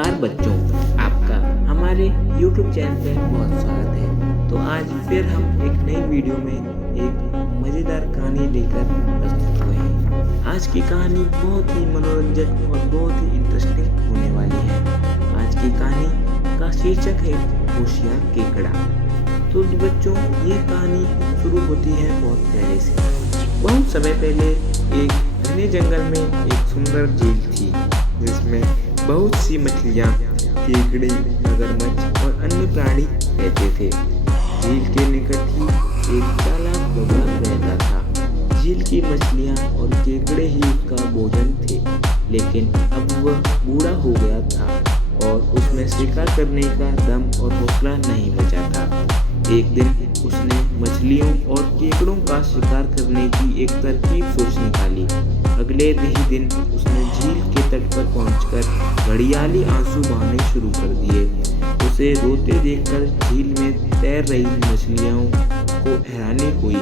नमस्कार बच्चों, आपका हमारे YouTube चैनल पर बहुत स्वागत है। तो आज फिर हम एक नई वीडियो में एक मज़ेदार कहानी लेकर प्रस्तुत हुए हैं। आज की कहानी बहुत ही मनोरंजक और बहुत ही इंटरेस्टिंग होने वाली है। आज की कहानी का शीर्षक है होशियार केकड़ा। तो बच्चों, ये कहानी शुरू होती है बहुत पहले से। बहुत समय पहले एक घने जंगल में एक सुंदर झील थी, जिसमें बहुत सी मछलियाँ, केकड़े, मगरमच्छ और अन्य प्राणी रहते थे। झील के निकट ही एक चालाक बगुला रहता था। झील की मछलियाँ और केकड़े ही उसका भोजन थे, लेकिन अब वह बूढ़ा हो गया था और उसमें शिकार करने का दम और हौसला नहीं बचा था। एक दिन उसने मछलियों और केकड़ों का शिकार करने की एक तरकीब सोच निकाली। अगले ही दिन उसने झील के तट पर पहुंचकर घड़ियाली आंसू बहाने शुरू कर दिए। उसे रोते देखकर झील में तैर रही मछलियों को हैरानी हुई।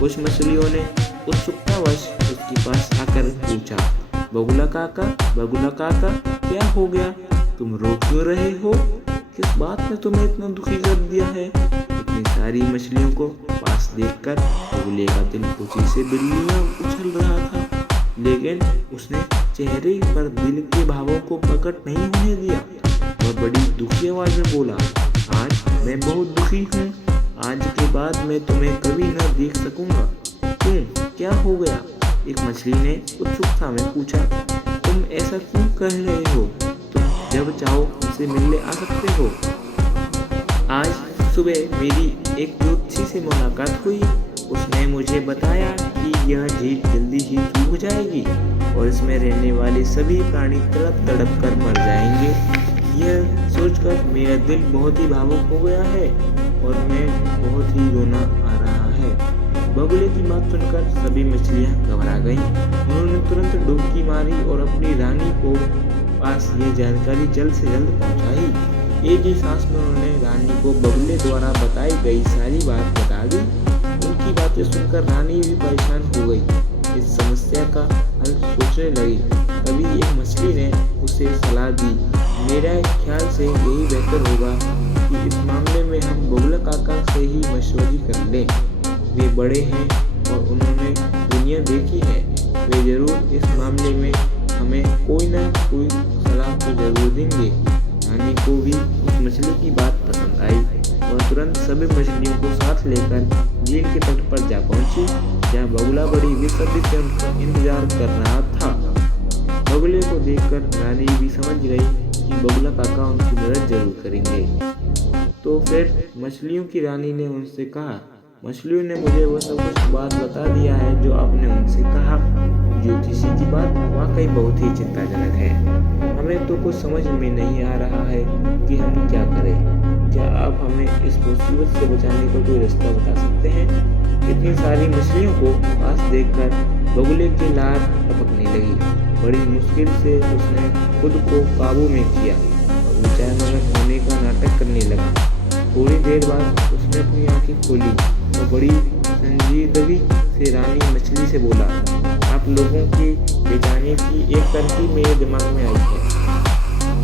कुछ मछलियों ने उत्सुकतावश उसके पास आकर पूछा, बगुला काका, क्या हो गया? तुम रो क्यों रहे हो? किस बात ने तुम्हें इतना दुखी कर दिया है? इतनी सारी मछलियों को पास देखकर बगुले का दिल खुशी से बिल्लियां उछल रहा था, लेकिन उसने चेहरे पर दिल के भावों को प्रकट नहीं होने दिया। वह बड़ी दुखी आवाज में बोला, आज मैं बहुत दुखी हूँ। आज के बाद मैं तुम्हें कभी न देख सकूंगा। क्यों, क्या हो गया? एक मछली ने उत्सुकता में पूछा। तुम ऐसा क्यों कह रहे हो? तुम जब चाहो मुझसे मिलने आ सकते हो। आज सुबह मेरी एक ज्योतिषी से मुलाकात हुई। उसने मुझे बताया कि यह झील जल्दी ही सूख जाएगी और इसमें रहने वाले सभी प्राणी तड़प कर मर जाएंगे। यह सोचकर मेरा दिल बहुत ही भावुक हो गया है और मैं बहुत ही रोना आ रहा है। बगुले की बात सुनकर सभी मछलियां घबरा गईं। उन्होंने तुरंत डुबकी मारी और अपनी रानी को पास ये जानकारी जल्द से जल्द पहुंचाई। एक ही सांस में उन्होंने रानी को बगुले द्वारा बताई गई सारी बात बता दी। उनकी बातें सुनकर रानी भी परेशान हो गई। इस समस्या का हल सोचने लगी। तभी एक मछली ने उसे सलाह दी, मेरा ख्याल से यही बेहतर होगा कि इस मामले में हम बगुला काका से ही मशवरा कर लें। वे बड़े हैं और उन्होंने दुनिया देखी है। वे जरूर इस मामले में हमें कोई ना कोई सलाह तो जरूर देंगे। रानी को भी उस मछली की बात पसंद आई। वह तुरंत सभी मछलियों को साथ लेकर झील के तट पर जा पहुंची, जहाँ बगुला बड़ी बेसब्री से उनका इंतजार कर रहा था। बगुले को देखकर रानी भी समझ गई कि बगुला काका उनकी मदद जरूर करेंगे। तो फिर मछलियों की रानी ने उनसे कहा, मछलियों ने मुझे वह सब कुछ बात बता दिया है जो आपने उनसे कहा। ज्योतिषी की बात वाकई बहुत ही चिंताजनक है। हमें तो कुछ समझ में नहीं आ रहा है कि हम क्या करें। क्या आप हमें इस मुसीबत से बचाने का कोई रास्ता बता सकते हैं? इतनी सारी मछलियों को पास देखकर बगुले की लार टपकने लगी। बड़ी मुश्किल से उसने खुद को काबू में किया और ऊंचाई मगन होने का नाटक करने लगा। थोड़ी देर बाद उसने अपनी आंखें खोली और बड़ी संजीदगी से रानी मछली से बोला, आप लोगों की बचाने की एक तरकीब मेरे दिमाग में आई है।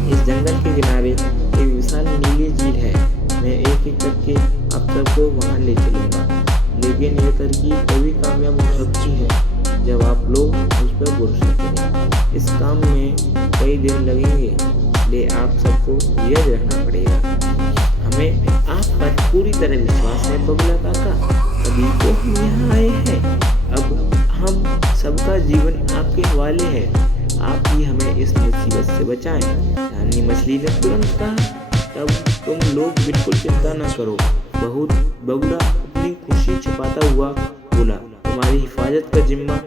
इस जंगल के किनारे एक विशाल नीली झील है। मैं एक एक करके आप सबको वहां ले चलूंगा, लेकिन यह तरकीब तभी कामयाब हो सकती है जब आप लोग उस पर भरोसा करें। इस काम में कई दिन लगेंगे, इसलिए आप सबको धीरज रखना पड़ेगा। हमें आप पर पूरी तरह विश्वास है बगुला काका, तभी तो हम यहाँ आए हैं। अब हम सबका जीवन आपके हवाले है। आप ही हमें इस मुसीबत से बचाएं। रानी मछली ने तुरंत कहा, तब तुम लोग बिल्कुल चिंता न करो। बहुत बगुला अपनी खुशी छुपाता हुआ बोला, तुम्हारी हिफाजत का जिम्मा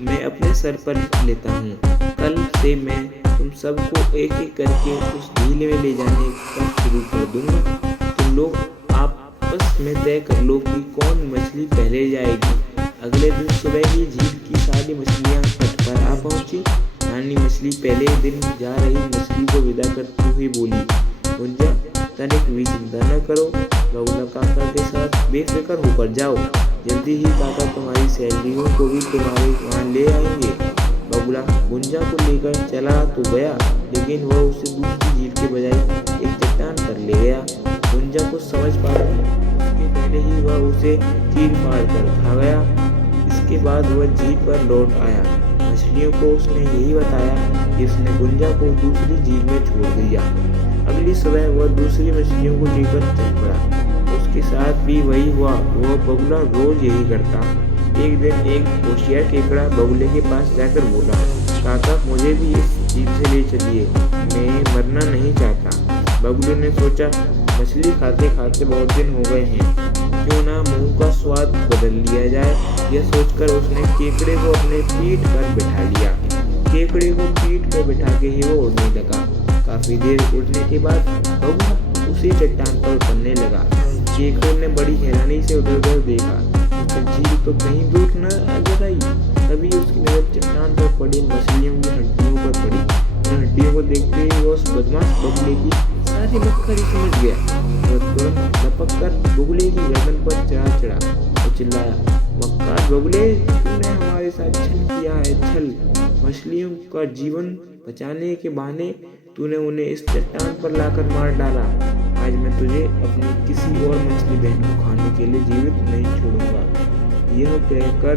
मैं अपने सर पर लेता हूँ। कल से मैं तुम सबको एक एक करके उस झील में ले जाने का शुरू कर दूंगा। तुम लोग आपस में तय कर लो कि कौन मछली पहले जाएगी। अगले दिन सुबह ही झील की सारी मछलियाँ तट पर आ पहुंची। रानी मछली पहले दिन जा रही मछली को विदा करती हुई बोली, गुंजा, तनिक भी चिंता न करो। बगुला काका के साथ बेफिक्र होकर जाओ। जल्दी ही काका तुम्हारी सहेलियों को भी तुम्हारे वहाँ ले आएंगे। बगुला गुंजा को लेकर चला तो गया, लेकिन वह उसे दूसरी झील के बजाय एक चट्टान पर ले गया। गुंजा को समझ पाया उसके पहले ही वह उसे चीर फाड़ कर खा गया। इसके बाद वह झील पर लौट आया। मछलियों को उसने यही बताया कि उसने गुंजा को दूसरी झील में छोड़ दिया। अगली सुबह वह दूसरी मछलियों को लेकर चल पड़ा। उसके साथ भी वही हुआ। वह बगुला रोज यही करता। एक दिन एक होशियार केकड़ा बगुले के पास जाकर बोला, काका मुझे भी इस झील से ले चलिए, मैं मरना नहीं चाहता। बगुले ने सोचा मछली खाते खाते बहुत दिन हो गए हैं, क्यों ना मुंह का स्वाद बदल लिया जाए। यह सोचकर उसने केकड़े को अपने पीठ पर बिठा लिया। केकड़े को पीठ पर बिठा के ही वो उड़ने लगा। काफी देर उड़ने के बाद बगुला उसी चट्टान पर उतरने लगा। केकड़े ने बड़ी हैरानी से उधर देखा, झील तो कहीं दूर न नजर आई। तभी उसकी नजर चट्टान पर पड़ी मछलियों की हड्डियों पर पड़ी। उन हड्डियों को देखते ही वो उस बदमाश बगुले की सारी मक्खरी समझ गया। वह तुरंत लपक कर बगुले की गर्दन पर चढ़ा और चिल्लाया, मक्कार बगुले, तूने हमारे साथ छल किया है, छल। मछलियों का जीवन बचाने के बहाने तूने उन्हें इस चट्टान पर लाकर मार डाला। आज मैं तुझे अपनी किसी और मछली बहन को खाने के लिए जीवित नहीं छोड़ूंगा। यह कहकर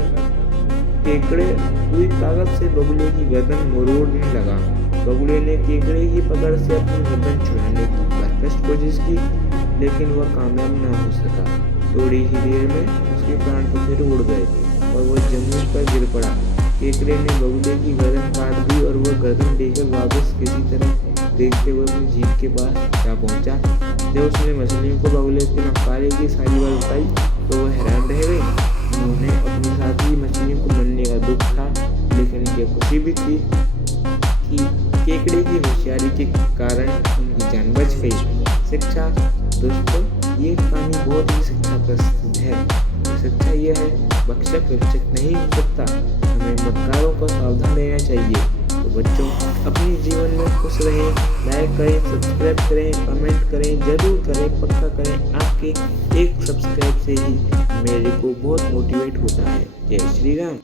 केकड़े पूरी ताकत से बगुले की गर्दन मरोड़ने लगा। बगुले ने केकड़े की पकड़ से अपनी गर्दन छुड़ाने की भरसक कोशिश की, लेकिन वह कामयाब न हो सका। थोड़ी ही देर में उसके प्राण तो फिर उड़ गए और वह जमीन पर गिर पड़ा। केकड़े ने बगुले की गर्दन काट दी और वह गर्दन देकर वापस किसी तरह देखते हुए अपनी झील के पास जा पहुंचा। जब उसने मछलियों को बगुले के नकारे की सारी बात बताई तो वह हैरान रह गई। उन्होंने अपनी साथी मछलियों को मिलने का दुख था, लेकिन यह खुशी भी थी कि केकड़े की होशियारी के कारण उनकी जान बच गई। शिक्षा दोस्तों, ये कहानी बहुत ही शिक्षा प्रसिद्ध है। शिक्षा यह है, भक्षक रक्षक नहीं हो सकता। हमें मक्कारों का सावधान रहना चाहिए। तो बच्चों, अपने जीवन में खुश रहें, लाइक करें, सब्सक्राइब करें, कमेंट करें, जरूर करें, पक्का करें। आपके एक सब्सक्राइब से ही मेरे को बहुत मोटिवेट होता है। जय श्री राम।